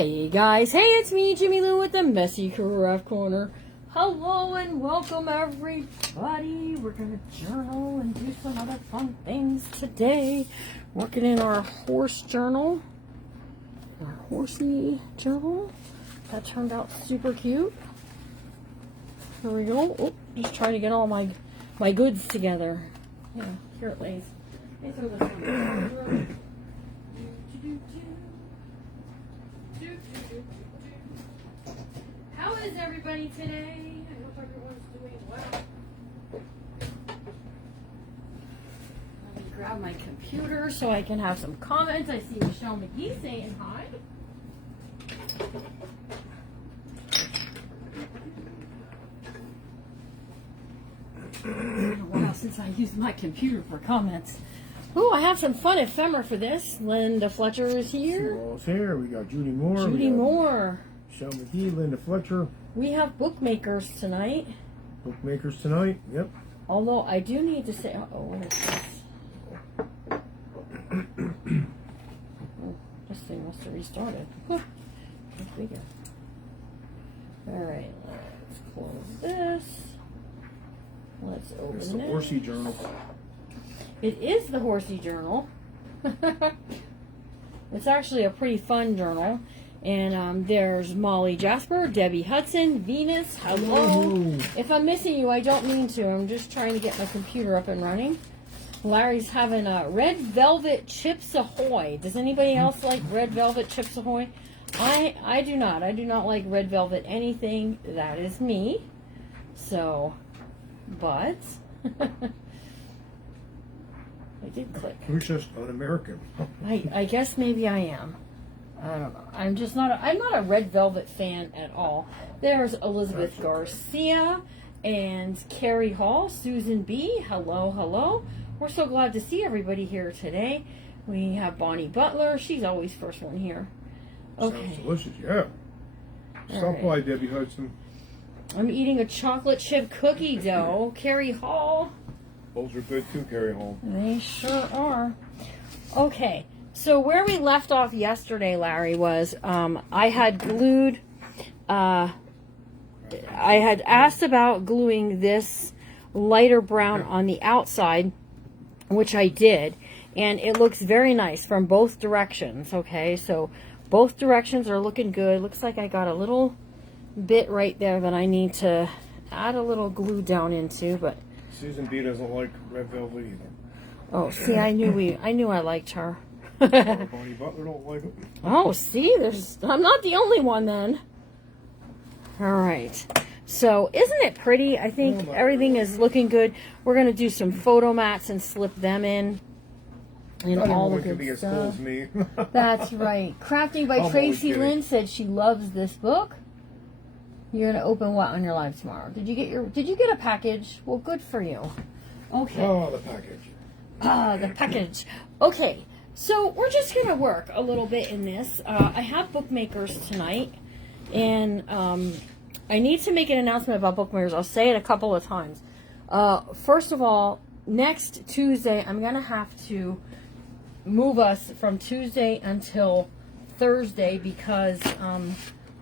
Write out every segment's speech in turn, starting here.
Hey guys, hey, it's me, Jimmy Lou with the Messy Craft Corner. Hello and welcome everybody. We're gonna journal and do some other fun things today. Working in our horse journal, our horsey journal. That turned out super cute. Here we go. Oh, just trying to get all my goods together. Yeah, here it lays. Let me throw this on. How is everybody today? I hope everyone's doing well. Let me grab my computer so I can have some comments. I see Michelle McGee saying hi. It's been a while since I used my computer for comments. Ooh, I have some fun ephemera for this. Linda Fletcher is here. Sewell's here. We got Judy Moore. Judy Moore. Michelle McGee, Linda Fletcher. We have bookmakers tonight. Bookmakers tonight. Yep. Although I do need to say, what is this? Oh, this thing must have restarted. Go figure. Alright, let's close this. Let's open It's it. the Horsey Journal. It is the Horsey Journal. It's actually a pretty fun journal. And there's Molly Jasper, Debbie Hudson, Venus, hello. Ooh. If I'm missing you, I don't mean to. I'm just trying to get my computer up and running. Larry's having Red Velvet Chips Ahoy. Does anybody else like Red Velvet Chips Ahoy? I do not. I do not like Red Velvet anything. That is me. So, but... I did click. Who's just un-American? I guess maybe I am. I don't know. I'm just not. I'm not a Red Velvet fan at all. There's Elizabeth Garcia and Carrie Hall, Susan B. Hello, hello. We're so glad to see everybody here today. We have Bonnie Butler. She's always first one here. Okay. Sounds delicious. Yeah. Stop by, Debbie Hudson. I'm eating a chocolate chip cookie dough. Carrie Hall. Those are good too, Carrie Hall. They sure are. Okay. So where we left off yesterday, Larry, was I had glued, I had asked about gluing this lighter brown on the outside, which I did, and it looks very nice from both directions, okay? So both directions are looking good. Looks like I got a little bit right there that I need to add a little glue down into, but... Susan B doesn't like Red Velvet either. Oh, see, I knew I liked her. Bonnie Butler don't like it. Oh, see, I'm not the only one then. All right. So, isn't it pretty? I think everything is looking good. We're going to do some photo mats and slip them in. And all the good stuff. Me. That's right. Crafting by Tracy Lynn said she loves this book. You're going to open what on your live tomorrow? Did you get a package? Well, good for you. Okay. Oh, the package. The package. Okay. So we're just going to work a little bit in this. I have bookmakers tonight, and I need to make an announcement about bookmakers. I'll say it a couple of times. First of all, next Tuesday, I'm going to have to move us from Tuesday until Thursday because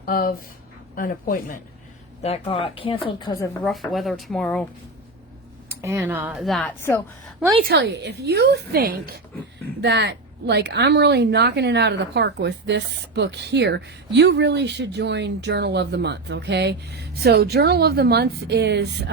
of an appointment that got canceled because of rough weather tomorrow. And that. So let me tell you, if you think that like I'm really knocking it out of the park with this book here, you really should join Journal of the Month, okay? So Journal of the Month is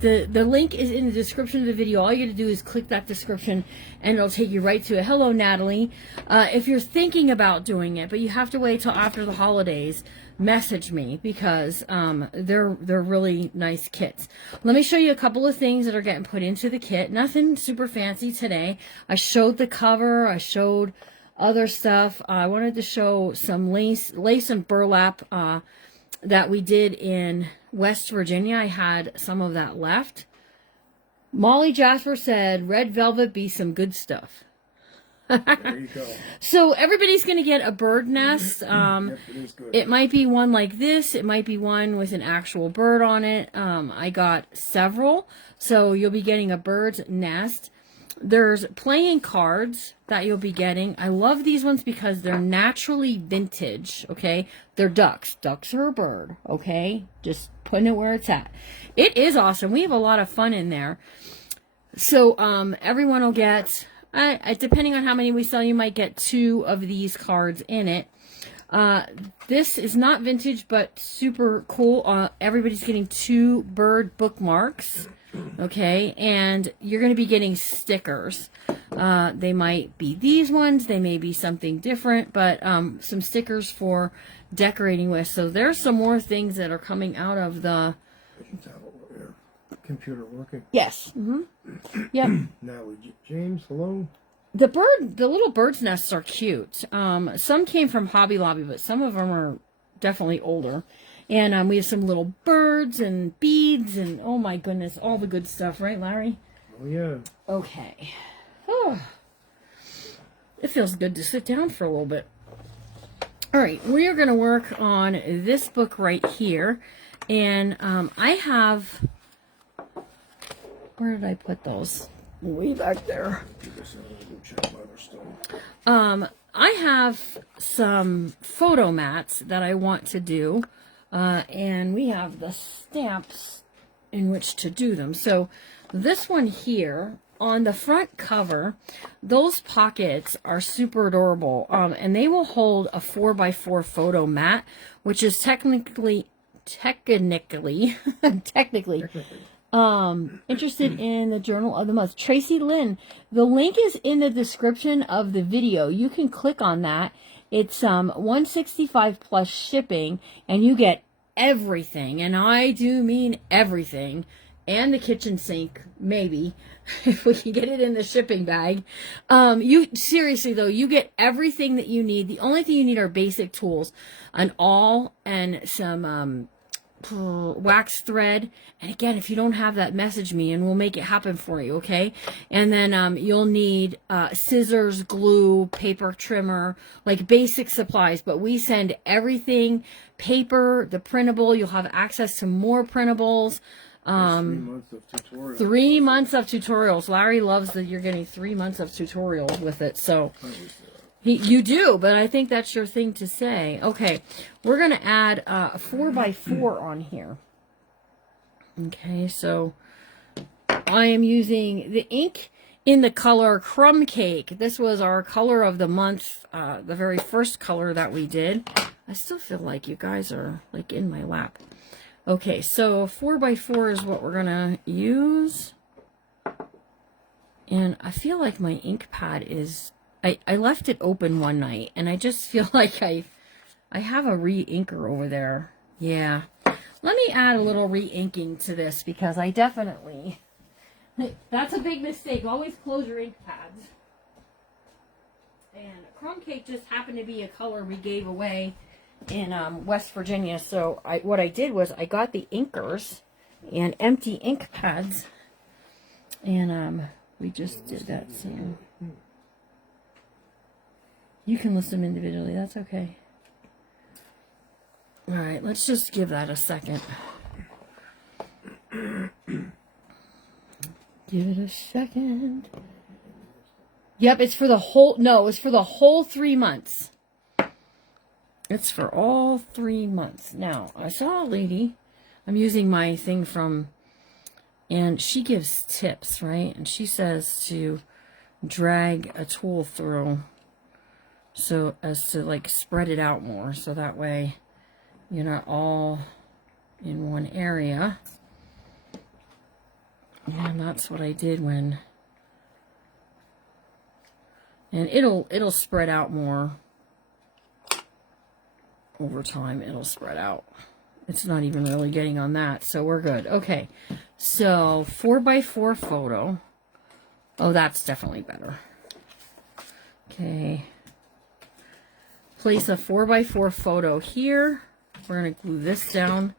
the link is in the description of the video. All you got to do is click that description and it'll take you right to it. Hello, Natalie. If you're thinking about doing it, but you have to wait till after the holidays, message me because they're really nice kits. Let me show you a couple of things that are getting put into the kit. Nothing super fancy today. I showed the cover. I showed other stuff. I wanted to show some lace and burlap that we did in West Virginia. I had some of that left. Molly Jasper said, Red Velvet be some good stuff. There you go. So everybody's going to get a bird nest. Yep, it is good. It might be one like this. It might be one with an actual bird on it. I got several. So you'll be getting a bird's nest. there's playing cards that you'll be getting. I love these ones because they're naturally vintage, okay? They're ducks. Ducks are a bird, okay? Just putting it where it's at. It is awesome. We have a lot of fun in there. So everyone will get, depending on how many we sell, you might get 2 of these cards in it. This is not vintage, but super cool. Everybody's getting 2 bird bookmarks. Okay, and you're going to be getting stickers. They might be these ones, they may be something different, but some stickers for decorating with. So there's some more things that are coming out of the computer working. Yes. Yep. Now James, hello. The little bird's nests are cute. Some came from Hobby Lobby, but some of them are definitely older. And we have some little birds and beads and, oh my goodness, all the good stuff. Right, Larry? Oh, yeah. Okay. Oh. It feels good to sit down for a little bit. All right, we are going to work on this book right here. And I have... Where did I put those? Way back there. I have some photo mats that I want to do. And we have the stamps in which to do them. So this one here, on the front cover, those pockets are super adorable. And they will hold a 4x4 photo mat, which is technically interested in the Journal of the Month. Tracy Lynn, the link is in the description of the video. You can click on that. It's $165 plus shipping, and you get everything, and I do mean everything, and the kitchen sink, maybe, if we can get it in the shipping bag. You seriously though, you get everything that you need. The only thing you need are basic tools, an awl and some wax thread. And again, if you don't have that, message me and we'll make it happen for you, okay? And then you'll need scissors, glue, paper trimmer, like basic supplies. But we send everything, paper, the printable. You'll have access to more printables. 3 months of tutorials. 3 months of tutorials. Larry loves that you're getting 3 months of tutorials with it. So you do, but I think that's your thing to say. Okay, we're going to add a 4x4 on here. Okay, so I am using the ink in the color Crumb Cake. This was our color of the month, the very first color that we did. I still feel like you guys are like in my lap. Okay, so 4x4 is what we're gonna use. And I feel like my ink pad is, I left it open one night and I just feel like I have a re-inker over there. Yeah. Let me add a little re-inking to this because I definitely, that's a big mistake. Always close your ink pads. And Crumb Cake just happened to be a color we gave away in West Virginia. So what I did was I got the inkers and empty ink pads. And we just did that. So you can list them individually. That's okay. All right, let's just give that a second. Give it a second. Yep, it's for the whole, no, it's for the whole 3 months. It's for all 3 months. Now, I saw a lady, I'm using my thing from, and she gives tips, right? And she says to drag a tool through so as to like spread it out more. So that way you're not all in one area. And that's what I did when, and it'll spread out more over time. It'll spread out. It's not even really getting on that, so we're good. Okay, so 4x4 photo. Oh, that's definitely better. Okay. Place a 4x4 photo here. We're going to glue this down.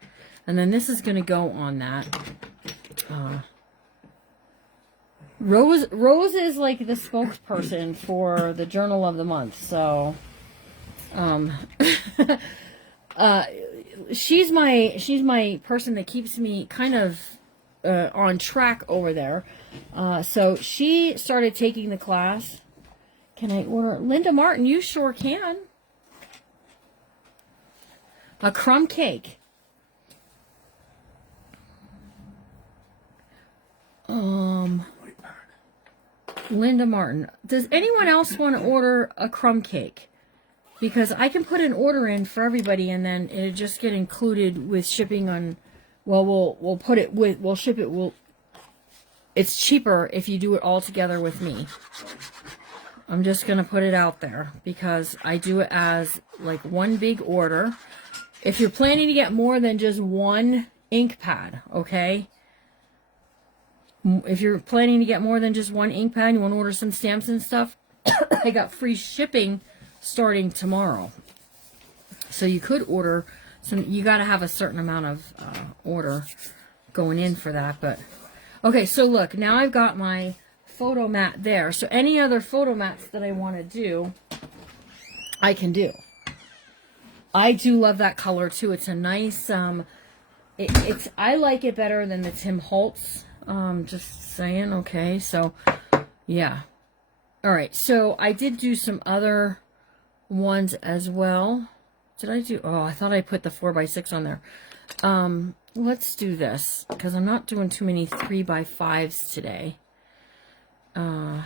And then this is going to go on that. Rose is like the spokesperson for the Journal of the Month. So, she's my person that keeps me kind of on track over there. So she started taking the class. Can I order? Linda Martin, you sure can. A crumb cake. Linda Martin. Does anyone else want to order a crumb cake? Because I can put an order in for everybody, and then it'll just get included with shipping on. Well, we'll put it with. We'll ship it. It's cheaper if you do it all together with me. I'm just gonna put it out there because I do it as like one big order. If you're planning to get more than just one ink pad, okay? If you're planning to get more than just one ink pad, you want to order some stamps and stuff, I got free shipping starting tomorrow. So you could order some, you got to have a certain amount of order going in for that. But okay, so look, now I've got my photo mat there. So any other photo mats that I want to do, I can do. I do love that color too. It's a nice, I like it better than the Tim Holtz. Just saying, okay, so, yeah. Alright, so I did do some other ones as well. Did I do, oh, I thought I put the 4x6 on there. Let's do this, because I'm not doing too many 3x5s today. I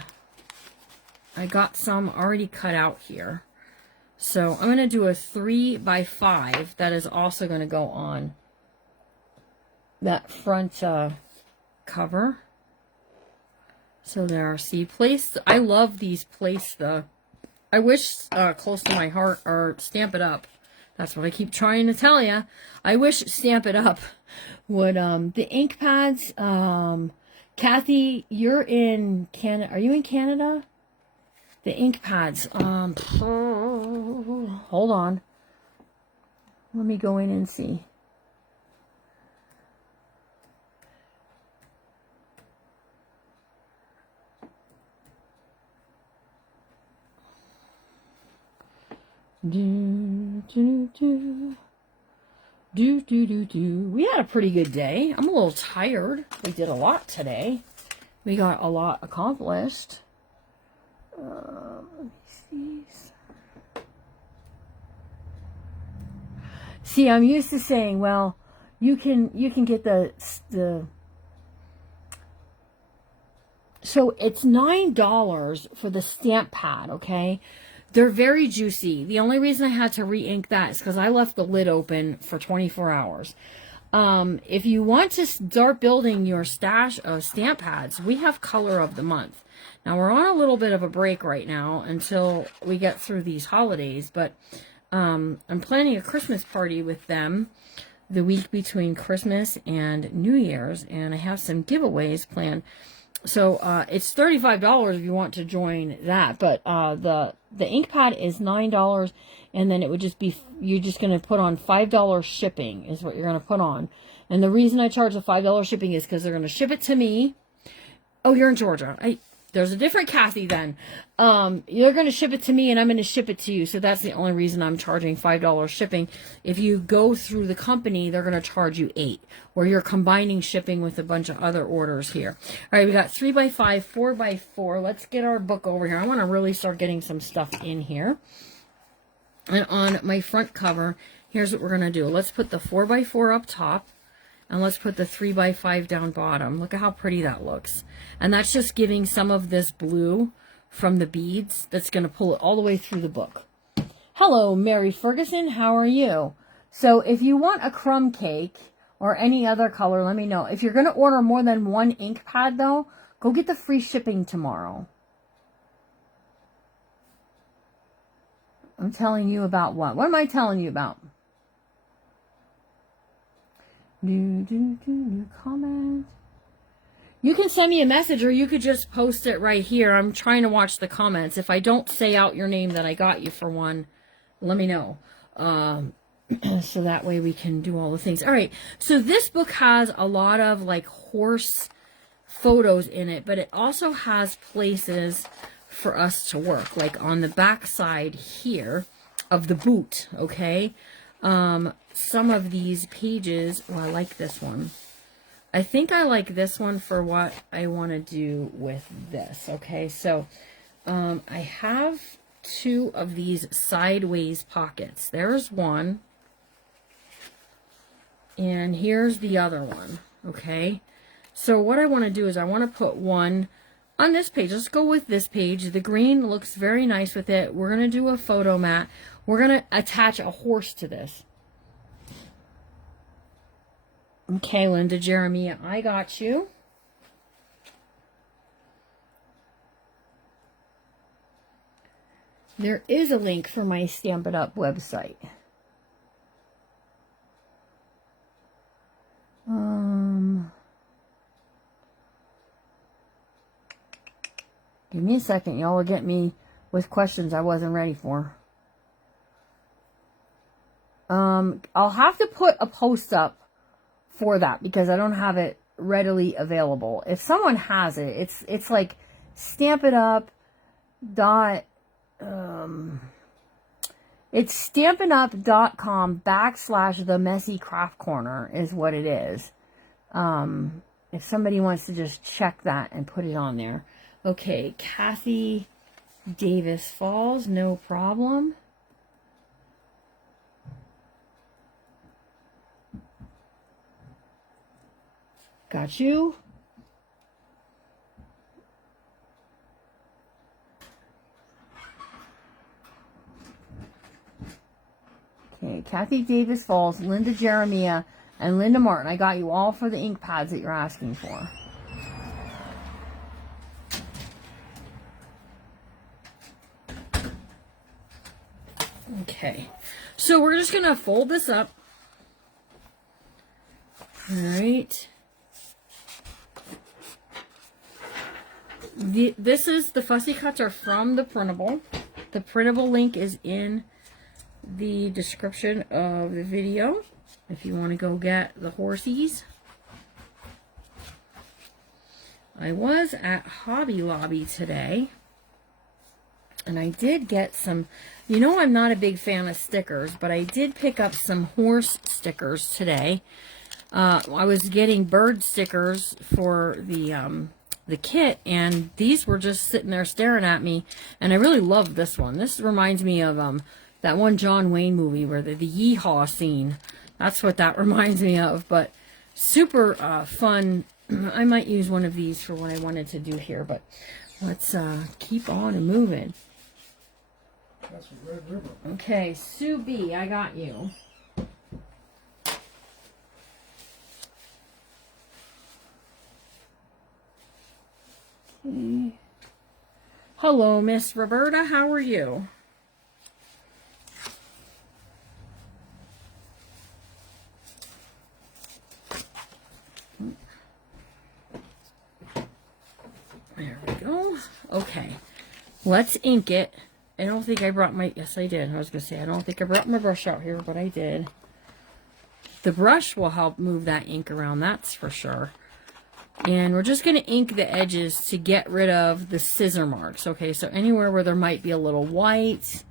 got some already cut out here. So I'm going to do a 3x5 that is also going to go on that front, cover. So there, see, place, I love these place the, I wish close to my heart, or Stamp It Up, that's what I keep trying to tell you. I wish Stamp It Up would, the ink pads, Kathy, you're in Canada, are you in Canada? The ink pads, hold on, let me go in and see. We had a pretty good day. I'm a little tired. We did a lot today. We got a lot accomplished. Let me see. See, I'm used to saying, well, you can get the so it's $9 for the stamp pad, okay? They're very juicy. The only reason I had to re-ink that is because I left the lid open for 24 hours. If you want to start building your stash of stamp pads, we have Color of the Month. Now, we're on a little bit of a break right now until we get through these holidays, but I'm planning a Christmas party with them the week between Christmas and New Year's, and I have some giveaways planned. So it's $35 if you want to join that, but the ink pad is $9, and then it would just be, you're just going to put on $5 shipping is what you're going to put on. And the reason I charge the $5 shipping is because they're going to ship it to me. Oh, you're in Georgia. There's a different Kathy then. You're going to ship it to me, and I'm going to ship it to you. So that's the only reason I'm charging $5 shipping. If you go through the company, they're going to charge you $8. Or you're combining shipping with a bunch of other orders here. All right, we got 3x5, 4x4. Let's get our book over here. I want to really start getting some stuff in here. And on my front cover, here's what we're going to do. Let's put the 4x4 up top. And let's put the 3x5 down bottom. Look at how pretty that looks. And that's just giving some of this blue from the beads that's going to pull it all the way through the book. Hello, Mary Ferguson. How are you? So if you want a crumb cake or any other color, let me know. If you're going to order more than one ink pad, though, go get the free shipping tomorrow. I'm telling you about what? What am I telling you about? New comment. You can send me a message, or you could just post it right here. I'm trying to watch the comments. If I don't say out your name that I got you for one, let me know. So that way we can do all the things. All right. So this book has a lot of like horse photos in it, but it also has places for us to work, like on the back side here of the boot. Okay. Some of these pages, well, I like this one. I think I like this one for what I want to do with this. Okay, so I have 2 of these sideways pockets. There's one. And here's the other one. Okay, so what I want to do is I want to put one on this page. Let's go with this page. The green looks very nice with it. We're going to do a photo mat. We're going to attach a horse to this. Okay, Linda Jeremiah, I got you. There is a link for my Stamp It Up website. Give me a second. Y'all will get me with questions I wasn't ready for. I'll have to put a post up for that because I don't have it readily available. If someone has it, it's like Stamp It Up dot it's stampitup.com/ the messy craft corner is what it is. If somebody wants to just check that and put it on there. Okay, Kathy Davis Falls, no problem. Got you. Okay, Kathy Davis Falls, Linda Jeremiah, and Linda Martin. I got you all for the ink pads that you're asking for. Okay, so we're just going to fold this up. All right. This is, the fussy cuts are from the printable. The printable link is in the description of the video if you want to go get the horsies. I was at Hobby Lobby today and I did get some, you know, I'm not a big fan of stickers, but I did pick up some horse stickers today. I was getting bird stickers for the kit, and these were just sitting there staring at me, and I really love this one. This reminds me of that one John Wayne movie where the yeehaw scene. That's what that reminds me of, but super fun. I might use one of these for what I wanted to do here, but let's keep on and moving. That's a Red River. Okay, Sue B, I got you. Okay. Hello, Miss Roberta. How are you? There we go. Okay, let's ink it. I don't think I brought my, yes I did. I was going to say, I don't think I brought my brush out here, but I did. The brush will help move that ink around, that's for sure. And we're just going to ink the edges to get rid of the scissor marks. Okay, so anywhere where there might be a little white.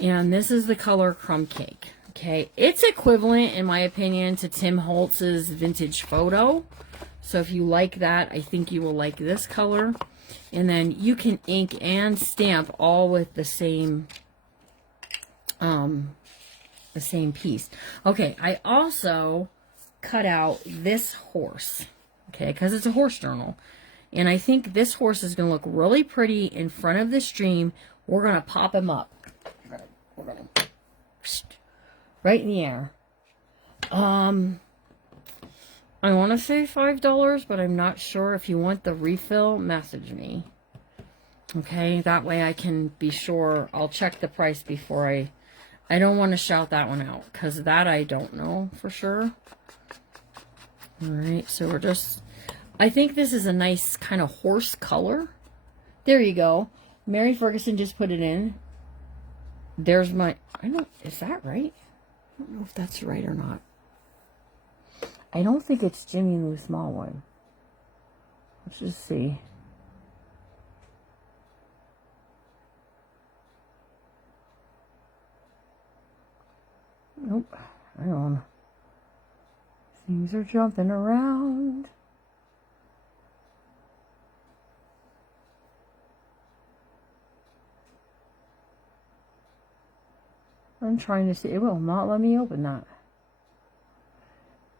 And this is the color Crumb Cake. Okay, it's equivalent, in my opinion, to Tim Holtz's Vintage Photo. So if you like that, I think you will like this color. And then you can ink and stamp all with the same piece. Okay, I also cut out this horse, okay, because it's a horse journal. And I think this horse is going to look really pretty in front of the stream. We're going to pop him up. We're going to right in the air. I want to say $5, but I'm not sure. If you want the refill, message me. Okay, that way I can be sure. I'll check the price before I don't want to shout that one out, because that I don't know for sure. Alright, so we're just, I think this is a nice kind of horse color. There you go. Mary Ferguson just put it in. There's my, is that right? I don't know if that's right or not. I don't think it's Jimmy Lou Smallwood. Let's just see. Nope. Hang on. Things are jumping around. I'm trying to see. It will not let me open that.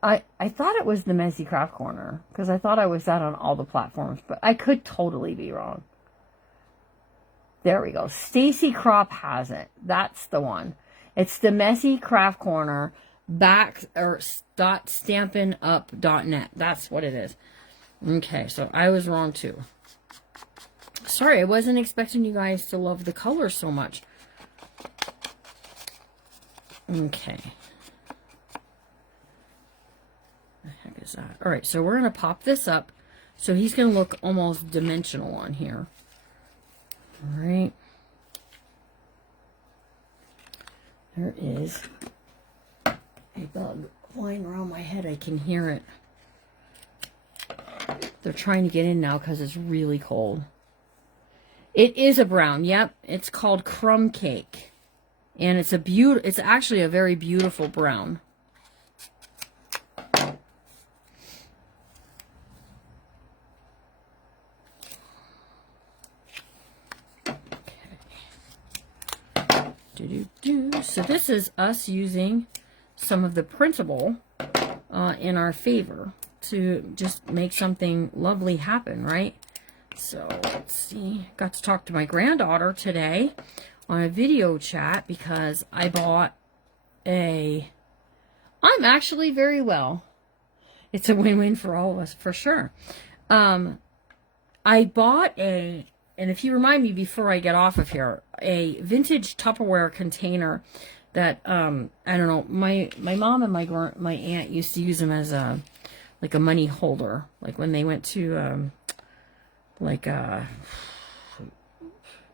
I thought it was the Messy Craft Corner because I thought I was that on all the platforms, but I could totally be wrong. There we go. Stacy Crop has it. That's the one. It's the Messy Craft Corner back or .stampinup.net. That's what it is. Okay, so I was wrong too. Sorry, I wasn't expecting you guys to love the color so much. Okay. The heck is that? All right, so we're going to pop this up. So he's going to look almost dimensional on here. All right. There is a bug flying around my head. I can hear it. They're trying to get in now because it's really cold. It is a brown. Yep. It's called Crumb Cake. And it's it's actually a very beautiful brown. So this is us using some of the printable in our favor to just make something lovely happen, right? So let's see. Got to talk to my granddaughter today on a video chat because I bought I'm actually very well. It's a win-win for all of us, for sure. I bought and if you remind me before I get off of here, a vintage Tupperware container that, I don't know, my mom and my aunt used to use them as like a money holder, like when they went to,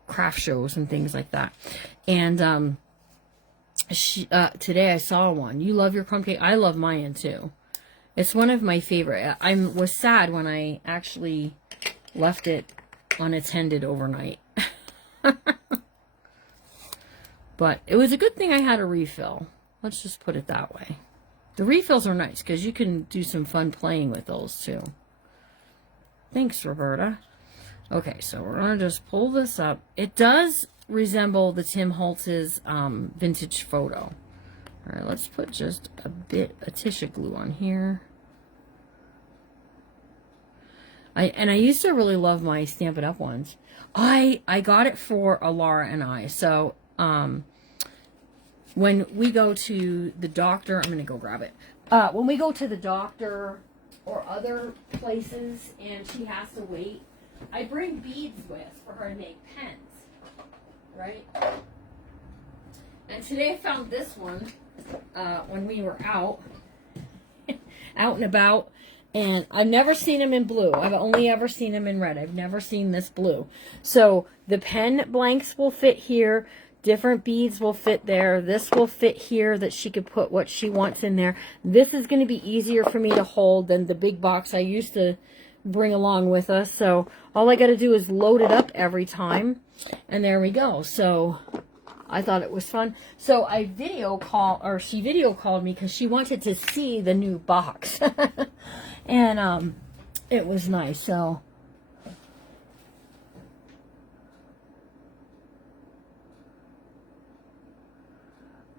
craft shows and things like that. And, today I saw one. You love your crumb cake? I love mine too. It's one of my favorite. I was sad when I actually left it unattended overnight. But it was a good thing I had a refill. Let's just put it that way. The refills are nice because you can do some fun playing with those too. Thanks, Roberta. Okay, so we're going to just pull this up. It does resemble the Tim Holtz's vintage photo. All right, let's put just a bit of tissue glue on here. I used to really love my Stampin' Up! Ones. I got it for Alara and I. So, when we go to the doctor, I'm going to go grab it. When we go to the doctor or other places and she has to wait, I bring beads with for her to make pens. Right? And today I found this one when we were out and about. And I've never seen them in blue. I've only ever seen them in red. I've never seen this blue. So the pen blanks will fit here. Different beads will fit there. This will fit here that she could put what she wants in there. This is going to be easier for me to hold than the big box I used to bring along with us. So all I got to do is load it up every time. And there we go. So I thought it was fun. So she video called me because she wanted to see the new box. And it was nice. So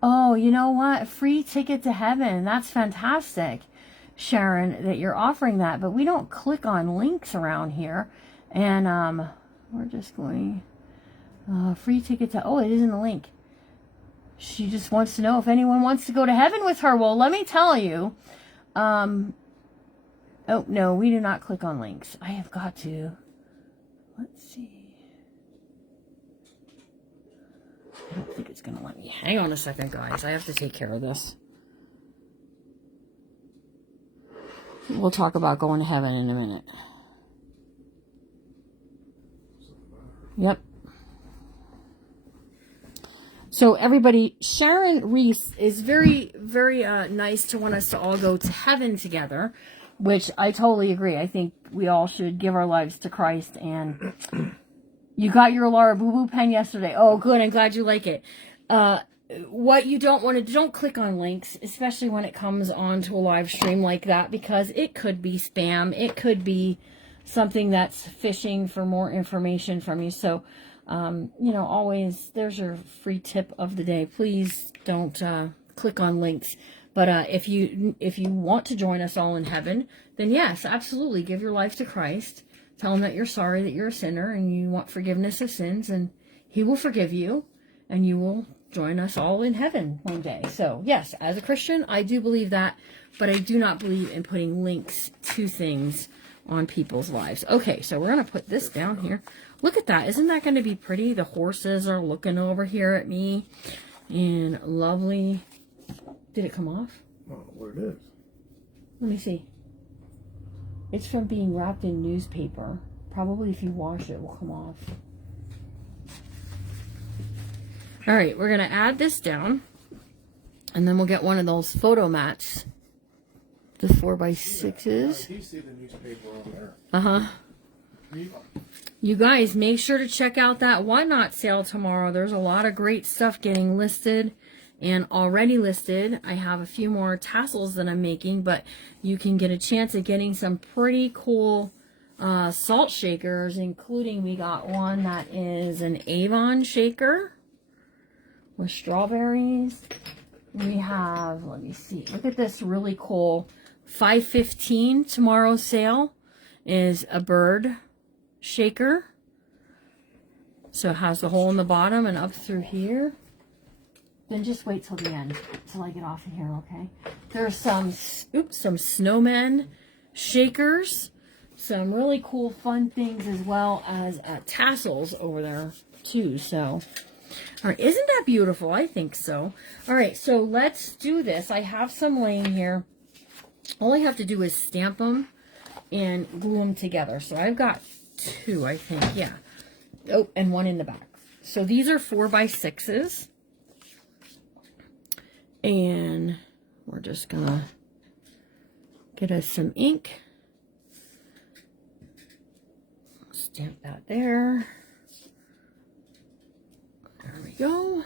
oh, you know what? Free ticket to heaven. That's fantastic, Sharon, that you're offering that. But we don't click on links around here. And we're just going free ticket to, oh, it isn't a link. She just wants to know if anyone wants to go to heaven with her. Well, let me tell you. Oh, no, we do not click on links. I have got to. Let's see. I don't think it's going to let me. Hang on a second, guys. I have to take care of this. We'll talk about going to heaven in a minute. Yep. So everybody, Sharon Reese is very, very nice to want us to all go to heaven together, which I totally agree. I think we all should give our lives to Christ. And you got your Alara Boo Boo pen yesterday. Oh, good. I'm glad you like it. what you don't want to do, don't click on links, especially when it comes onto a live stream like that, because it could be spam. It could be something that's fishing for more information from you. So, you know, always, there's your free tip of the day. Please don't click on links. But if you want to join us all in heaven, then yes, absolutely, give your life to Christ. Tell him that you're sorry, that you're a sinner, and you want forgiveness of sins, and he will forgive you, and you will join us all in heaven one day. So yes, as a Christian, I do believe that, but I do not believe in putting links to things on people's lives. Okay, so we're going to put this down here. Look at that. Isn't that going to be pretty? The horses are looking over here at me, and lovely. Did it come off? I don't know what it is. Let me see. It's from being wrapped in newspaper. Probably if you wash it, it will come off. All right, we're going to add this down, and then we'll get one of those photo mats, the 4x6s. I do see the newspaper over there. Uh-huh. You guys, make sure to check out that Why Not sale tomorrow. There's a lot of great stuff getting listed and already listed. I have a few more tassels that I'm making, but you can get a chance at getting some pretty cool salt shakers, including we got one that is an Avon shaker with strawberries. We have, let me see, look at this really cool $5.15 tomorrow's sale is a bird shaker. So it has the hole in the bottom and up through here. Then just wait till the end, till I get off of here, okay? There's some snowmen shakers, some really cool fun things, as well as tassels over there too. So, all right, isn't that beautiful? I think so. All right, so let's do this. I have some laying here. All I have to do is stamp them and glue them together. So I've got two, I think, yeah. Oh, and one in the back. So these are 4x6s. And we're just gonna get us some ink. Stamp that there. There we go.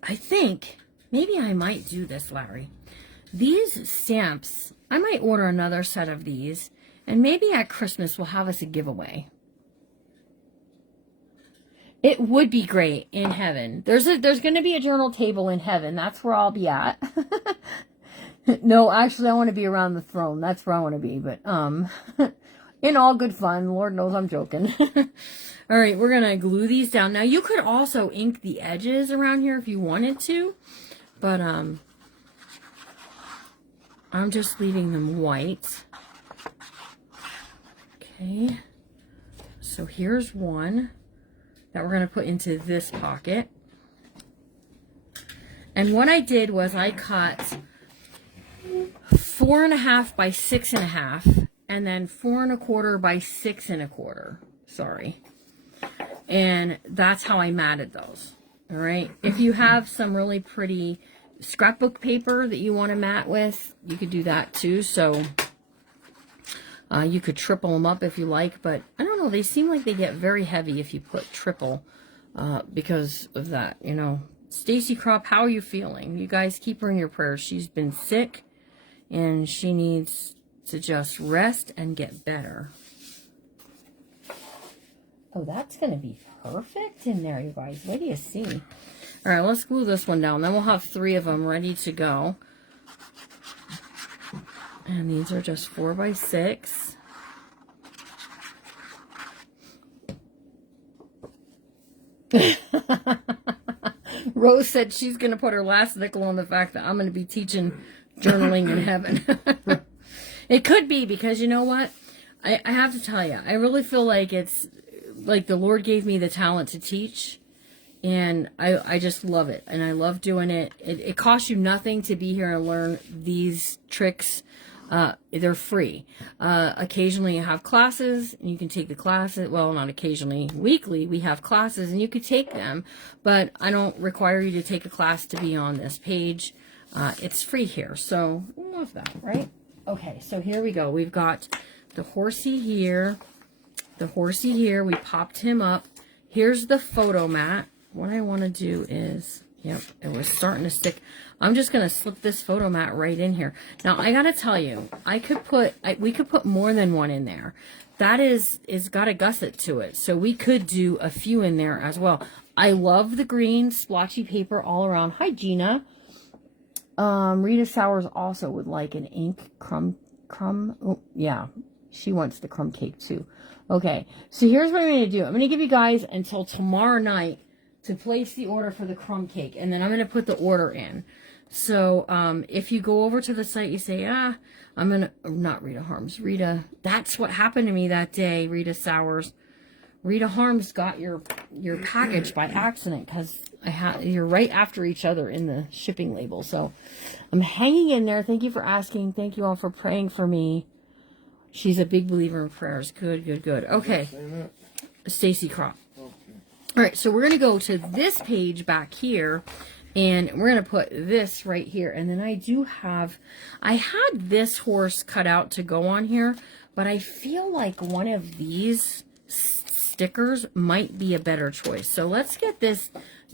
I think maybe I might do this, Larry. These stamps, I might order another set of these, and maybe at Christmas we'll have us a giveaway. It would be great in heaven. There's going to be a journal table in heaven. That's where I'll be at. No, actually, I want to be around the throne. That's where I want to be. But in all good fun. Lord knows I'm joking. All right, we're going to glue these down. Now, you could also ink the edges around here if you wanted to. But I'm just leaving them white. Okay. So here's one that we're going to put into this pocket. And what I did was I cut 4.5 by 6.5, and then 4.25 by 6.25. Sorry. And that's how I matted those. All right. If you have some really pretty scrapbook paper that you want to mat with, you could do that too. So you could triple them up if you like, but I don't know. They seem like they get very heavy if you put triple because of that, you know. Stacy Crop, how are you feeling? You guys keep her in your prayers. She's been sick, and she needs to just rest and get better. Oh, that's going to be perfect in there, you guys. What do you see? All right, let's glue this one down. Then we'll have 3 of them ready to go. And these are just 4x6. Rose said she's going to put her last nickel on the fact that I'm going to be teaching journaling in heaven. It could be, because you know what? I have to tell you, I really feel like it's like the Lord gave me the talent to teach. And I just love it. And I love doing it. It costs you nothing to be here and learn these tricks. They're free. Occasionally you have classes, and you can take the classes. Well, not occasionally. Weekly we have classes, and you could take them. But I don't require you to take a class to be on this page. It's free here. So, love that, right? Okay, so here we go. We've got the horsey here. The horsey here. We popped him up. Here's the photo mat. what I want to do is, yep, it was starting to stick. I'm just going to slip this photo mat right in here. Now, I got to tell you, we could put more than one in there. That is got a gusset to it. So we could do a few in there as well. I love the green splotchy paper all around. Hi, Gina. Rita Sowers also would like an ink crumb. Oh, yeah, she wants the crumb cake too. Okay, so here's what I'm going to do. I'm going to give you guys until tomorrow night to place the order for the crumb cake, and then I'm going to put the order in. So if you go over to the site, you say, I'm going to, not Rita Harms, Rita, that's what happened to me that day, Rita Sowers. Rita Harms got your package by accident because you're right after each other in the shipping label. So I'm hanging in there. Thank you for asking. Thank you all for praying for me. She's a big believer in prayers. Good, good, good. Okay. Stacy Crop. Okay. All right, so we're going to go to this page back here, and we're going to put this right here. And then I had this horse cut out to go on here, but I feel like one of these stickers might be a better choice. So let's get this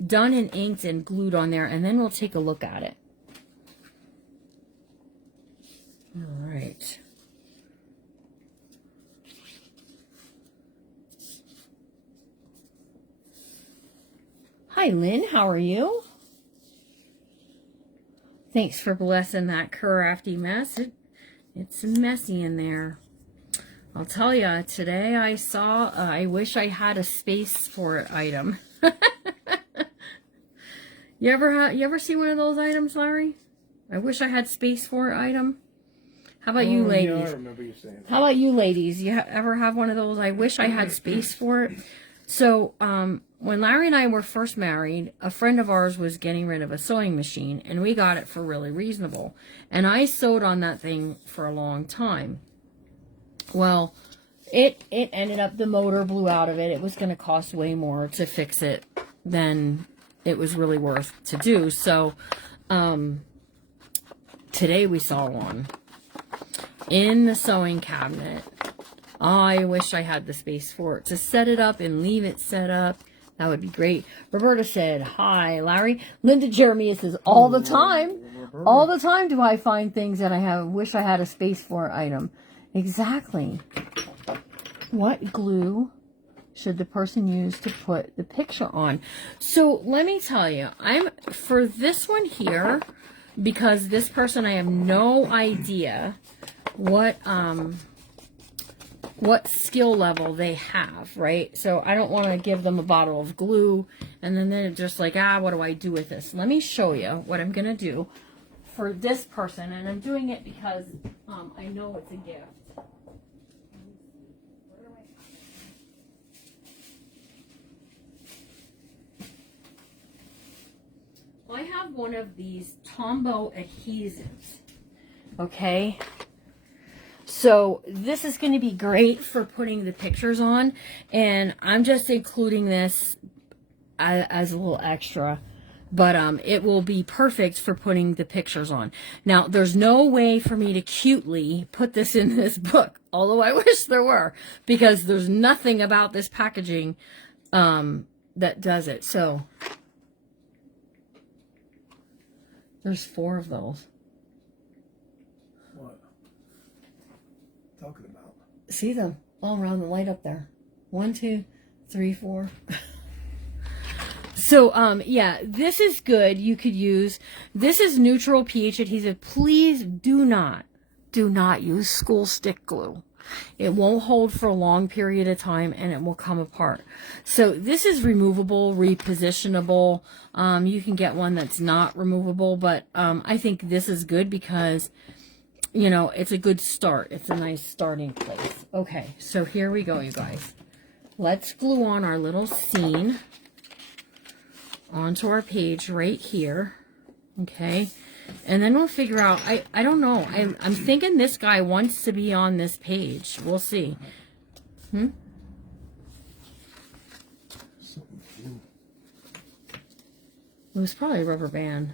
done and inked and glued on there, and then we'll take a look at it. All right. Hi, Lynn. How are you? Thanks for blessing that crafty mess. It's messy in there. I'll tell you, today I saw I wish I had a space for it item. You ever see one of those items, Larry? I wish I had space for it item. How about you ladies? Yeah, I remember you saying that. How about you ladies? You ever have one of those? I wish I had space for it. So, when Larry and I were first married, a friend of ours was getting rid of a sewing machine, and we got it for really reasonable. And I sewed on that thing for a long time. Well, it ended up, the motor blew out of it. It was going to cost way more to fix it than it was really worth to do. So, today we saw one in the sewing cabinet. I wish I had the space for it to set it up and leave it set up. That would be great. Roberta said, hi, Larry. Linda Jeremiah says, all the time do I find things that I wish I had a space for item. Exactly. What glue should the person use to put the picture on? So let me tell you, for this one here, because this person, I have no idea what skill level they have, right? So I don't want to give them a bottle of glue and then they're just like, what do I do with this? Let me show you what I'm going to do for this person. And I'm doing it because I know it's a gift. I have one of these Tombow adhesives, okay? So this is going to be great for putting the pictures on, and I'm just including this as a little extra, but it will be perfect for putting the pictures on. Now, there's no way for me to cutely put this in this book, although I wish there were, because there's nothing about this packaging that does it. So there's 4 of those. What? Talking about? See them all around the light up there. 1, 2, 3, 4. So, yeah, this is good. You could use, this is neutral pH adhesive. Please do not use school stick glue. It won't hold for a long period of time and it will come apart. So this is removable, repositionable. You can get one that's not removable, but I think this is good because, you know, it's a good start. It's a nice starting place. Okay, so here we go, you guys. Let's glue on our little scene onto our page right here. Okay. And then we'll figure out, I don't know. I'm thinking this guy wants to be on this page. We'll see. It was probably a rubber band.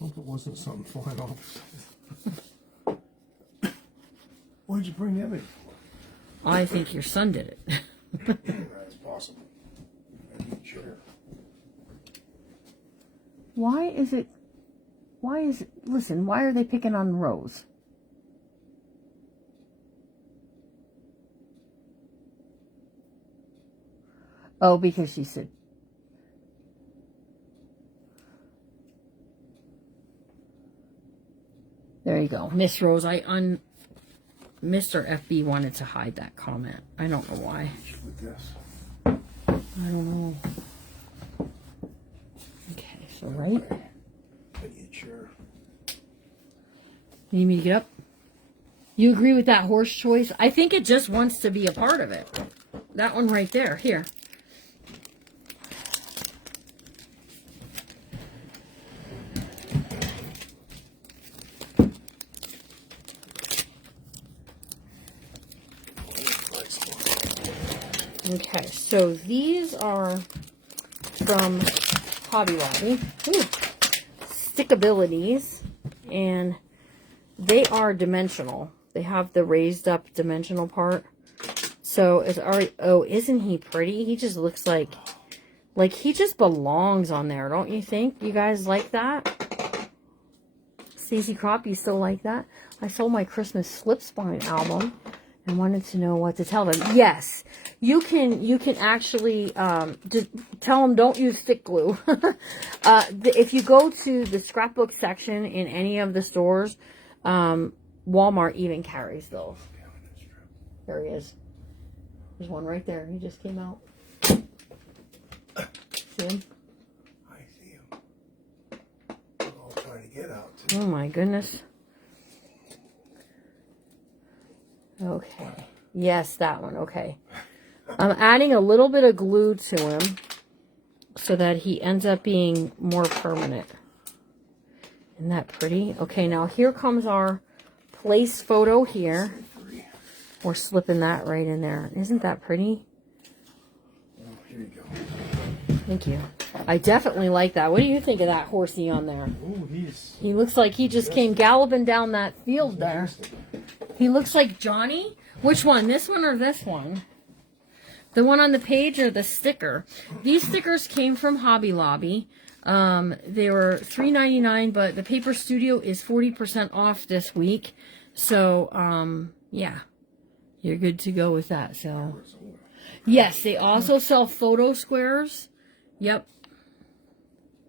Hope it wasn't something flying off. What'd you bring that in for? I think your son did it. That's possible. Maybe chair. Why is it, listen, why are they picking on Rose? Oh, because she said, there you go. Miss Rose, Mr. FB wanted to hide that comment. I don't know why. With this. I don't know. Okay, so right. I need a chair. You need me to get up? You agree with that horse choice? I think it just wants to be a part of it. That one right there. Here. Okay, so these are from Hobby Lobby. Ooh, Stickabilities, and they are dimensional. They have the raised up dimensional part. So it's already, oh, isn't he pretty? He just looks like he just belongs on there, don't you think? You guys like that? Stacey Crop, you still like that? I sold my Christmas Slip Spine album and wanted to know what to tell them. Yes, you can actually just tell them don't use stick glue. If you go to the scrapbook section in any of the stores, Walmart even carries those. There he is. There's one right there. He just came out. See him? I see him. I'm all trying to get out. Too. Oh my goodness. Okay. Yes, that one. Okay. I'm adding a little bit of glue to him so that he ends up being more permanent. Isn't that pretty? Okay, now here comes our place photo here. We're slipping that right in there. Isn't that pretty? Oh, here you go. Thank you. I definitely like that. What do you think of that horsey on there? Oh, He looks like he just came galloping down that field there. He looks like Johnny. Which one? This one or this one? The one on the page or the sticker? These stickers came from Hobby Lobby. They were $3.99, but the Paper Studio is 40% off this week. So, yeah. You're good to go with that. So, yes, they also sell photo squares. Yep.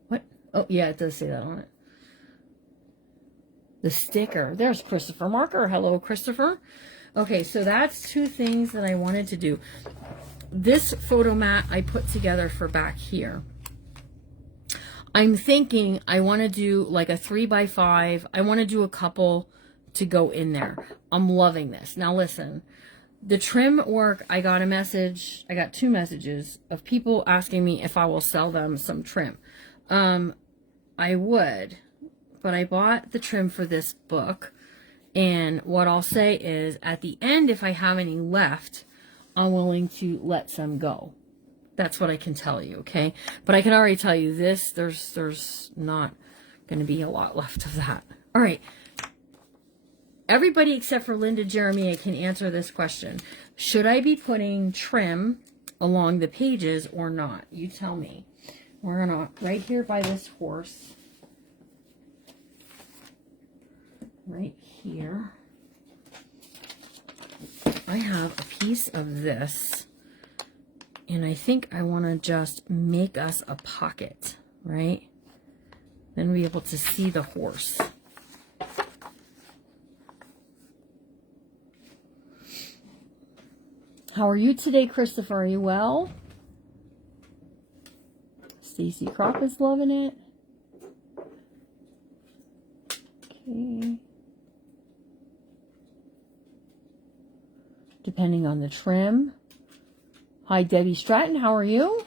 What? Oh, yeah, it does say that on it. The sticker. There's Christopher Marker. Hello, Christopher. Okay, so that's two things that I wanted to do. This photo mat I put together for back here. I'm thinking I want to do like a 3x5. I want to do a couple to go in there. I'm loving this. Now listen, the trim work, I got two messages of people asking me if I will sell them some trim. I would, but I bought the trim for this book. And what I'll say is at the end, if I have any left, I'm willing to let some go. That's what I can tell you, okay? But I can already tell you this, there's not going to be a lot left of that. All right. Everybody except for Linda Jeremiah can answer this question. Should I be putting trim along the pages or not? You tell me. We're going to, right here by this horse, right here, I have a piece of this, and I think I want to just make us a pocket, right? Then we'll be able to see the horse. How are you today, Christopher? Are you well? Stacey Crop is loving it. Okay. Depending on the trim. Hi, Debbie Stratton. How are you?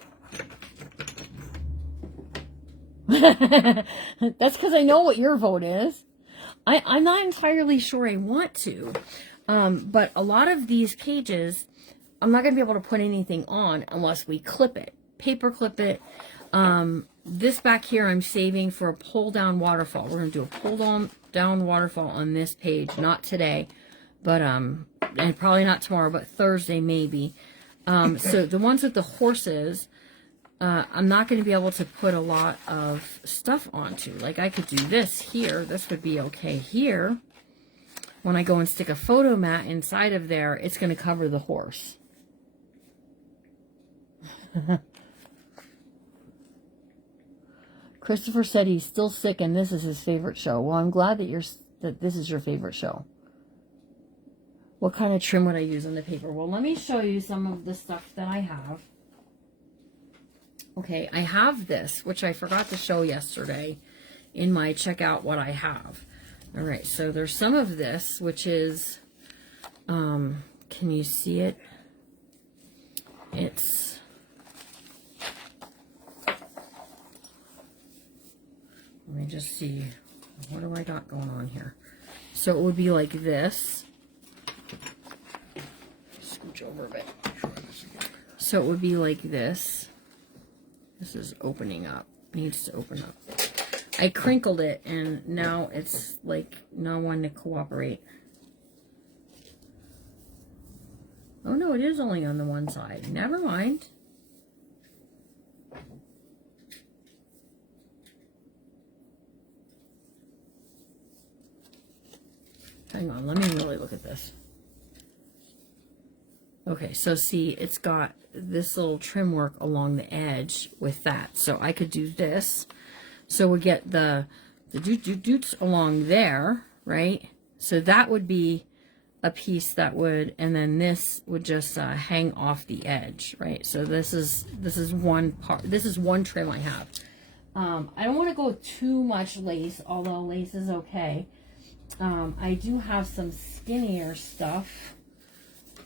That's because I know what your vote is. I'm not entirely sure I want to. But a lot of these pages, I'm not going to be able to put anything on unless we clip it. Paper clip it. This back here I'm saving for a pull down waterfall. We're going to do a pull down waterfall on this page. Not today, but and probably not tomorrow, but Thursday maybe. So the ones with the horses, I'm not going to be able to put a lot of stuff onto. Like I could do this here. This would be okay here. When I go and stick a photo mat inside of there, it's going to cover the horse. Christopher said he's still sick and this is his favorite show. Well, I'm glad that this is your favorite show. What kind of trim would I use on the paper? Well, let me show you some of the stuff that I have. Okay, I have this, which I forgot to show yesterday in my check out what I have. All right, so there's some of this, which is, can you see it? It's, let me just see, what do I got going on here? So it would be like this. Scooch over a bit. So it would be like this. This is opening up. Needs to open up. I crinkled it and now it's like no one to cooperate. Oh no, it is only on the one side. Never mind. Hang on, let me really look at this. Okay, so see, it's got this little trim work along the edge with that. So I could do this. So we get the doots along there, right? So that would be a piece that would, and then this would just hang off the edge, right? So this is one part. This is one trim I have. I don't want to go too much lace, although lace is okay. I do have some skinnier stuff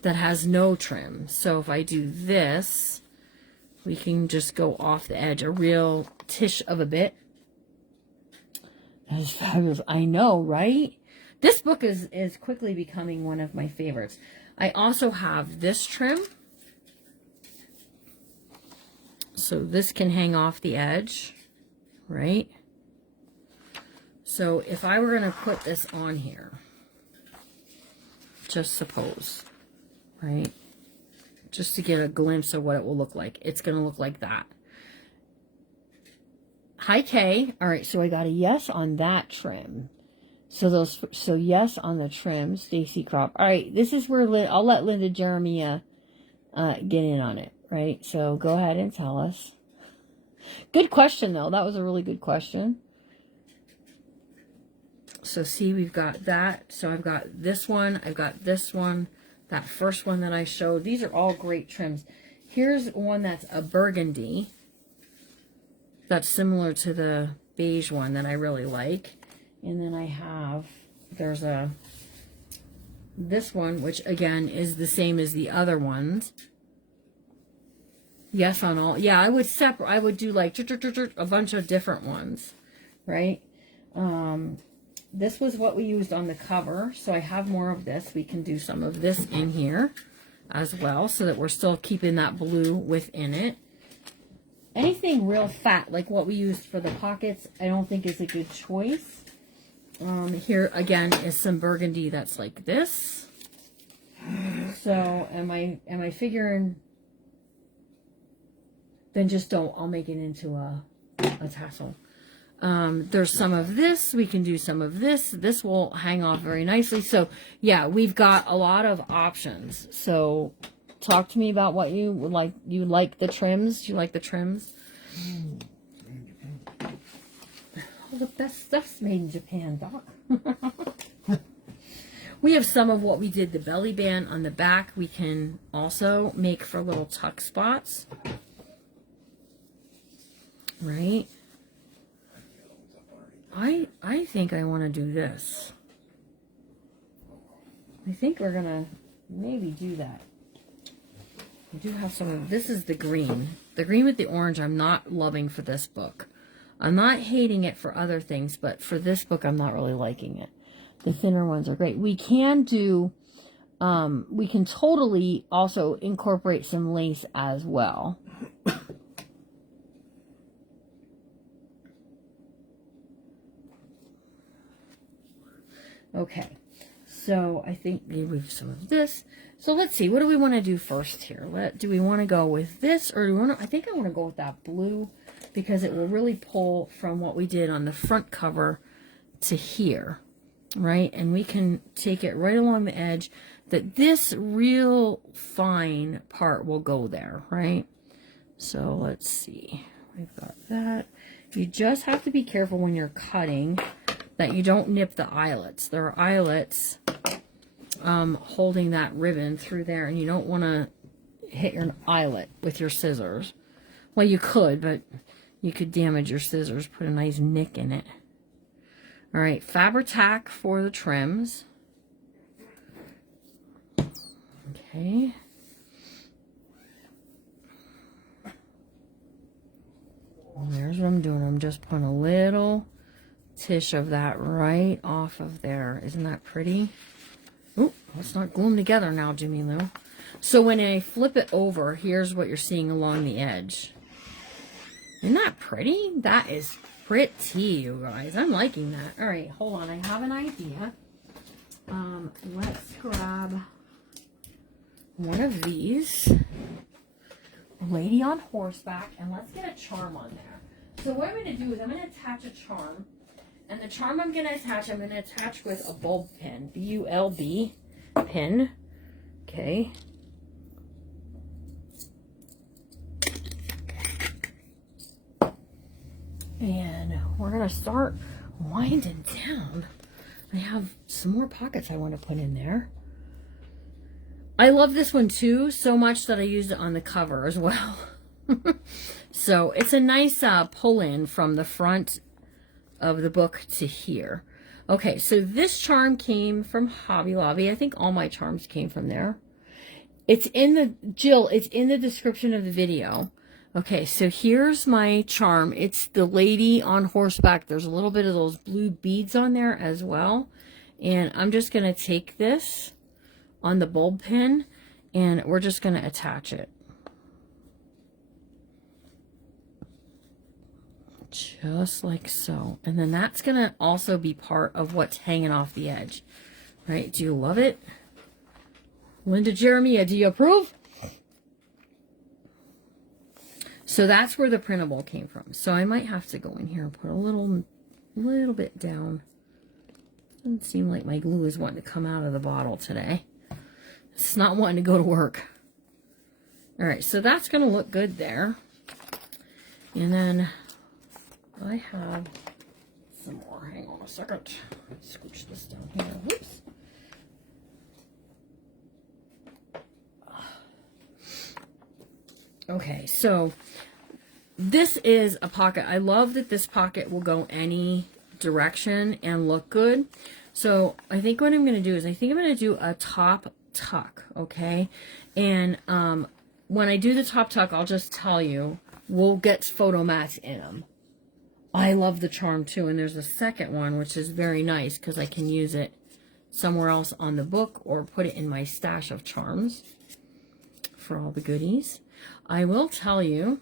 that has no trim. So if I do this, we can just go off the edge, a real tish of a bit. That is fabulous. I know, right? This book is quickly becoming one of my favorites. I also have this trim. So this can hang off the edge, right? So if I were going to put this on here, just suppose, right? Just to get a glimpse of what it will look like. It's going to look like that. Hi, Kay. All right, so I got a yes on that trim. So yes on the trim, Stacy Crop. All right, this is where I'll let Linda Jeremiah get in on it, right? So go ahead and tell us. Good question, though. That was a really good question. So see, we've got that. So I've got this one. I've got this one. That first one that I showed. These are all great trims. Here's one that's a burgundy. That's similar to the beige one that I really like. And then I have, there's this one, which again is the same as the other ones. Yes on all. Yeah, I would do like a bunch of different ones, right? This was what we used on the cover, so I have more of this. We can do some of this in here as well, so that we're still keeping that blue within it. Anything real fat, like what we used for the pockets, I don't think is a good choice. Here again is some burgundy that's like this. So am I figuring? Then just don't. I'll make it into a tassel. There's some of this. We can do some of this. This will hang off very nicely. So yeah, we've got a lot of options. So talk to me about what you would like. You like the trims? You like the trims? All the best stuff's made in Japan, Doc. We have some of what we did, the belly band on the back. We can also make for little tuck spots. Right? I think I want to do this. I think we're going to maybe do that. We do have some of, this is the green. The green with the orange I'm not loving for this book. I'm not hating it for other things, but for this book I'm not really liking it. The thinner ones are great. We can do, we can totally also incorporate some lace as well. Okay, So I think maybe we have some of this. So let's see, what do we want to do first here? Do we want to go with this, or do we want to, I think I want to go with that blue, because it will really pull from what we did on the front cover to here, right? And we can take it right along the edge, that this real fine part will go there, right? So let's see, we've got that. You just have to be careful when you're cutting that you don't nip the eyelets. There are eyelets holding that ribbon through there, and you don't want to hit your eyelet with your scissors. Well, you could, but you could damage your scissors, put a nice nick in it. All right, Fabri-Tac for the trims. Okay. And there's what I'm doing. I'm just putting a little tish of that right off of there. Isn't that pretty? Ooh, let's not glue them together now, Jimmy Lou. So when I flip it over, here's what you're seeing along the edge. Isn't that pretty? That is pretty, you guys. I'm liking that. All right, hold on. I have an idea. Let's grab one of these. Lady on Horseback, and let's get a charm on there. So what I'm going to do is I'm going to attach a charm, and the charm I'm going to attach with a bulb pin, B-U-L-B pin. Okay. And we're going to start winding down. I have some more pockets I want to put in there. I love this one too, so much that I used it on the cover as well. So it's a nice pull-in from the front of the book to here. Okay, so this charm came from Hobby Lobby. I think all my charms came from there. It's in the, Jill, it's in the description of the video. Okay, so here's my charm. It's the Lady on Horseback. There's a little bit of those blue beads on there as well. And I'm just going to take this on the bulb pin, and we're just going to attach it. Just like so. And then that's going to also be part of what's hanging off the edge. Right? Do you love it? Linda Jeremiah, do you approve? So that's where the printable came from. So I might have to go in here and put a little bit down. Doesn't seem like my glue is wanting to come out of the bottle today. It's not wanting to go to work. All right, so that's going to look good there. And then I have some more. Hang on a second. Scooch this down here. Whoops. Okay, so this is a pocket. I love that this pocket will go any direction and look good. So I think what I'm going to do is I think I'm going to do a top tuck, okay? And when I do the top tuck, I'll just tell you, we'll get photo mats in them. I love the charm too, and there's a second one, which is very nice because I can use it somewhere else on the book or put it in my stash of charms for all the goodies. I will tell you,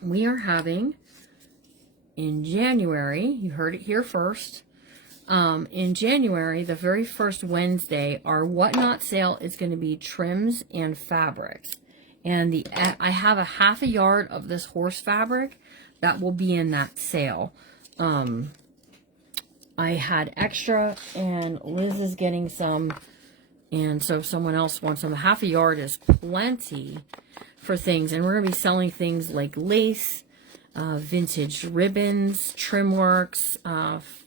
we are having in January, you heard it here first, in January, the very first Wednesday, our Whatnot sale is going to be trims and fabrics. And I have a half a yard of this horse fabric that will be in that sale. I had extra, and Liz is getting some. And so if someone else wants them, half a yard is plenty for things. And we're going to be selling things like lace, vintage ribbons, trim works,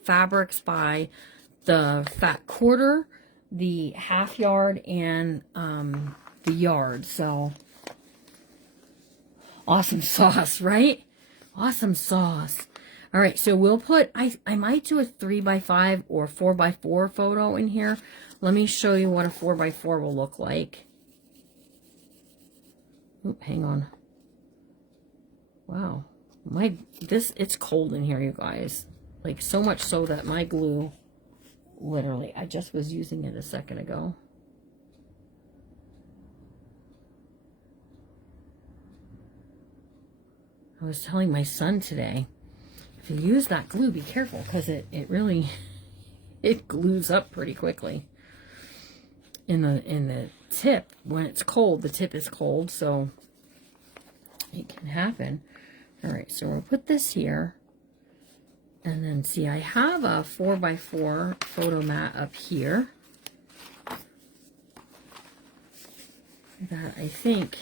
fabrics by the Fat Quarter, the half yard, and the yard. So awesome sauce, right? Awesome sauce. All right, so we'll put, I might do a 3x5 or 4x4 photo in here. Let me show you what a 4x4 will look like. Oop, hang on. Wow. It's cold in here, you guys. Like, so much so that my glue, literally, I just was using it a second ago. I was telling my son today, if you use that glue, be careful, because it really, it glues up pretty quickly. in the tip. When it's cold, the tip is cold, so it can happen. All right, so we'll put this here. And then see, I have a 4x4 photo mat up here that I think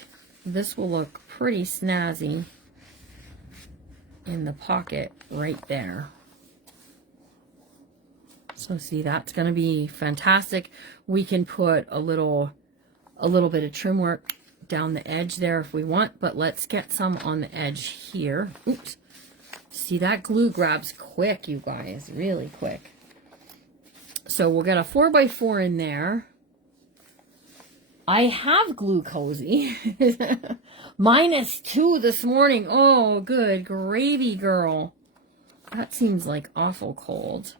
this will look pretty snazzy in the pocket right there. So see, that's going to be fantastic. We can put a little bit of trim work down the edge there if we want, but let's get some on the edge here. Oops. See, that glue grabs quick, you guys, really quick. So we'll get a 4x4 in there. I have Glue Cozy. -2 this morning. Oh, good gravy, girl. That seems like awful cold.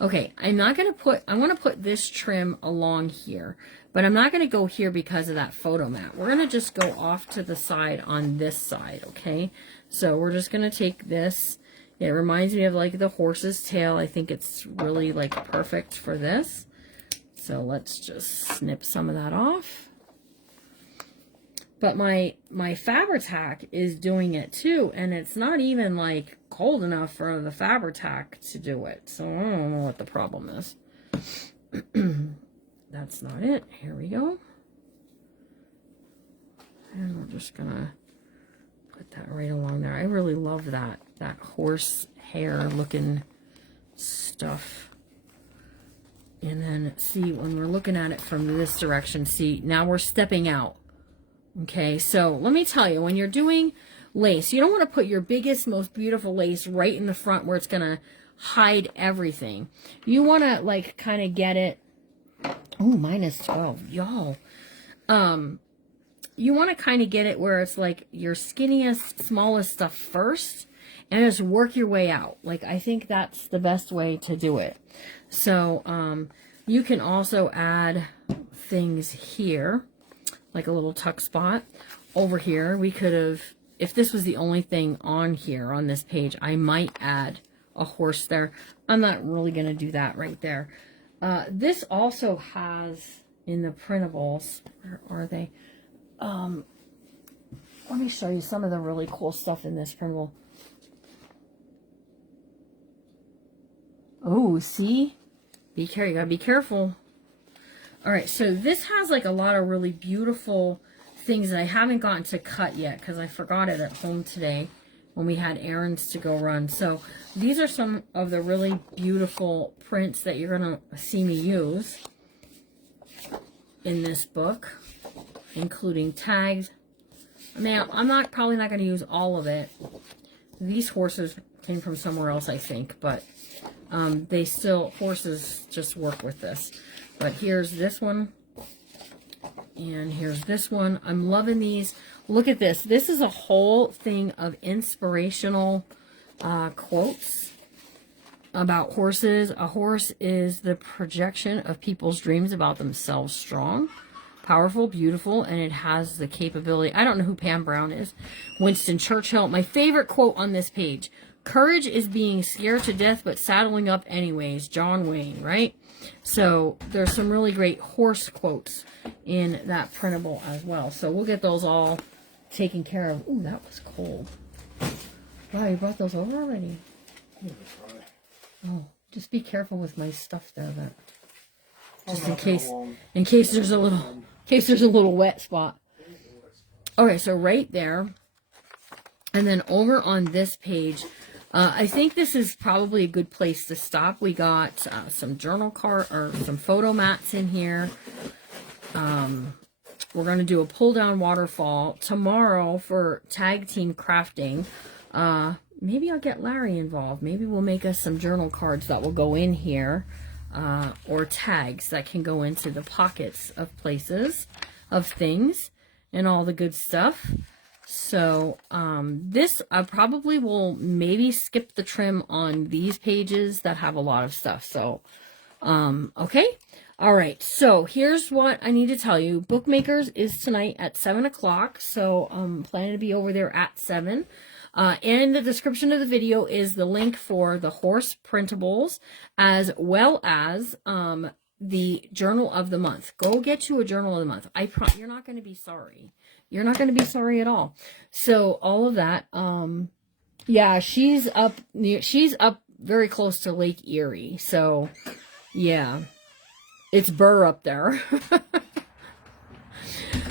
Okay, I'm not going to put, I want to put this trim along here, but I'm not going to go here because of that photo mat. We're going to just go off to the side on this side, okay? So we're just going to take this. It reminds me of like the horse's tail. I think it's really like perfect for this. So let's just snip some of that off. But my Fabri-Tac is doing it too, and it's not even like cold enough for the Fabri-Tac to do it. So I don't know what the problem is. That's not it. Here we go. And we're just gonna put that right along there. I really love that horse hair looking stuff. And then see, when we're looking at it from this direction, see, now we're stepping out. Okay, so let me tell you, when you're doing lace, you don't want to put your biggest, most beautiful lace right in the front where it's going to hide everything. You want to, like, kind of get it. Oh, -12, y'all. You want to kind of get it where it's like your skinniest, smallest stuff first, and just work your way out. Like, I think that's the best way to do it. So, you can also add things here, like a little tuck spot. Over here, we could have, if this was the only thing on here, on this page, I might add a horse there. I'm not really going to do that right there. This also has, in the printables, where are they? Let me show you some of the really cool stuff in this printable. Oh, see? You gotta be careful. All right, so this has like a lot of really beautiful things that I haven't gotten to cut yet because I forgot it at home today when we had errands to go run. So these are some of the really beautiful prints that you're going to see me use in this book, including tags. I mean, probably not going to use all of it. These horses came from somewhere else, I think, but horses just work with this. But here's this one, and here's this one. I'm loving these. Look at this. This is a whole thing of inspirational quotes about horses. A horse is the projection of people's dreams about themselves. Strong, powerful, beautiful, and it has the capability. I don't know who Pam Brown is. Winston Churchill. My favorite quote on this page. Courage is being scared to death, but saddling up anyways. John Wayne, right? So there's some really great horse quotes in that printable as well. So we'll get those all taken care of. Ooh, that was cold. Wow, you brought those over already? Oh, just be careful with my stuff there, that just in case there's a little wet spot. Okay, so right there, and then over on this page. I think this is probably a good place to stop. We got some journal card or some photo mats in here. We're going to do a pull down waterfall tomorrow for tag team crafting. Maybe I'll get Larry involved. Maybe we'll make us some journal cards that will go in here, or tags that can go into the pockets of places, of things, and all the good stuff. So, this, I probably will maybe skip the trim on these pages that have a lot of stuff. So, okay. All right. So here's what I need to tell you. Bookmakers is tonight at 7 o'clock. So I'm planning to be over there at 7. In the description of the video is the link for the horse printables, as well as, the journal of the month. Go get you a journal of the month. You're not going to be sorry. You're not going to be sorry at all. So all of that, yeah, she's up very close to Lake Erie. So yeah, it's Burr up there.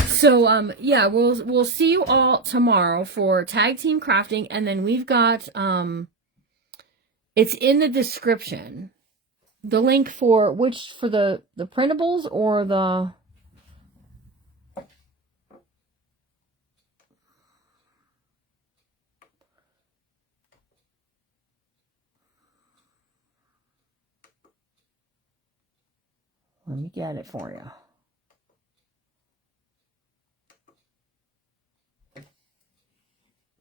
So yeah, we'll see you all tomorrow for tag team crafting, and then we've got it's in the description. The link for the printables or the let me get it for you.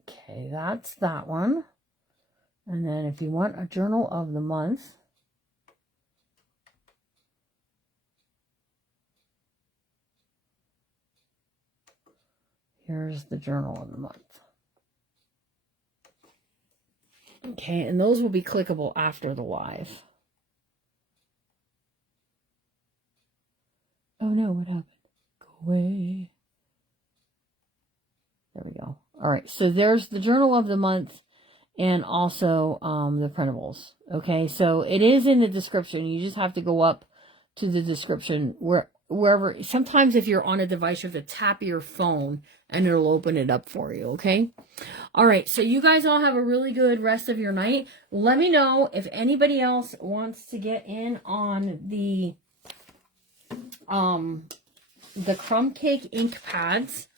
Okay, that's that one. And then if you want a journal of the month, here's the journal of the month. Okay, and those will be clickable after the live. Oh no, what happened? Go away. There we go. All right, so there's the journal of the month and also the printables. Okay, so it is in the description. You just have to go up to the description wherever. Sometimes if you're on a device, you have to tap your phone and it'll open it up for you. Okay. All right, so you guys all have a really good rest of your night. Let me know if anybody else wants to get in on the crumb cake ink pads.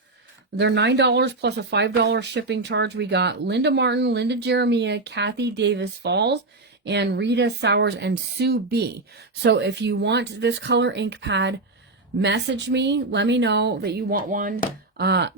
They're $9 plus a $5 shipping charge. We got Linda Martin, Linda Jeremiah, Kathy Davis Falls, and Rita Sowers and Sue B. So if you want this color ink pad, message me. Let me know that you want one.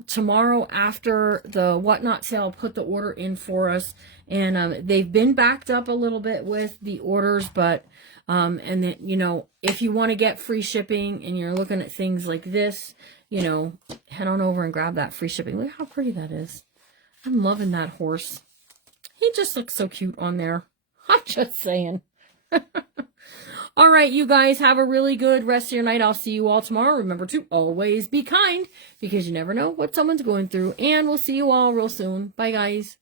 Tomorrow after the Whatnot sale, put the order in for us. And they've been backed up a little bit with the orders, but and then, you know, if you want to get free shipping and you're looking at things like this, you know, head on over and grab that free shipping. Look how pretty that is. I'm loving that horse. He just looks so cute on there. I'm just saying. All right, you guys have a really good rest of your night. I'll see you all tomorrow. Remember to always be kind because you never know what someone's going through. And we'll see you all real soon. Bye, guys.